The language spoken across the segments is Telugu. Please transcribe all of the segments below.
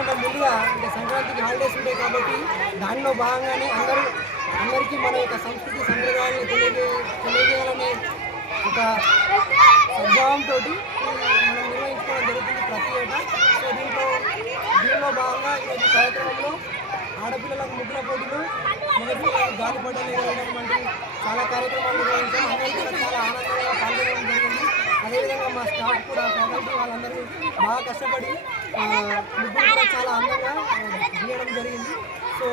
ఎందుకంటే ముందుగా ఇంకా సంక్రాంతికి హాలిడేస్ ఉంటాయి కాబట్టి దానిలో భాగంగానే అందరికీ మన యొక్క సంస్కృతి సంప్రదాయాలను తెలియజేయాలనే ఒక సద్భావంతో మనం నిర్వహించుకోవడం జరుగుతుంది ప్రతి ఏటా. సో దీనిలో భాగంగా ఈరోజు కార్యక్రమంలో ఆడపిల్లలకు ముగ్గుల పోటీలు, మగపిల్లలకు గాలిపటాలు ఎగరడం వంటి చాలా కార్యక్రమాలు నిర్వహించాం. అందరూ కూడా చాలా ఆనందంగా పాల్గొనడం జరిగింది. అదేవిధంగా మా స్టాఫ్ కూడా ఫ్యాకల్టీ వాళ్ళందరూ బాగా కష్టపడి ముగ్గురు కూడా చాలా అందంగా గీయడం జరిగింది. సో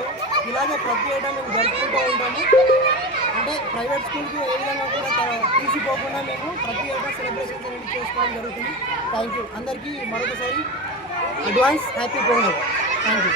ఇలాగే ప్రతి ఏటా మేము జరుపుకుంటూ ఉంటాము. అంటే ప్రైవేట్ స్కూల్కి ఏ విధంగా కూడా తీసిపోకుండా మేము ప్రతి ఏటా సెలబ్రేషన్స్ అనేది చేసుకోవడం జరుగుతుంది. థ్యాంక్ యూ అందరికీ మరొకసారి advance happy pongal. Thank you.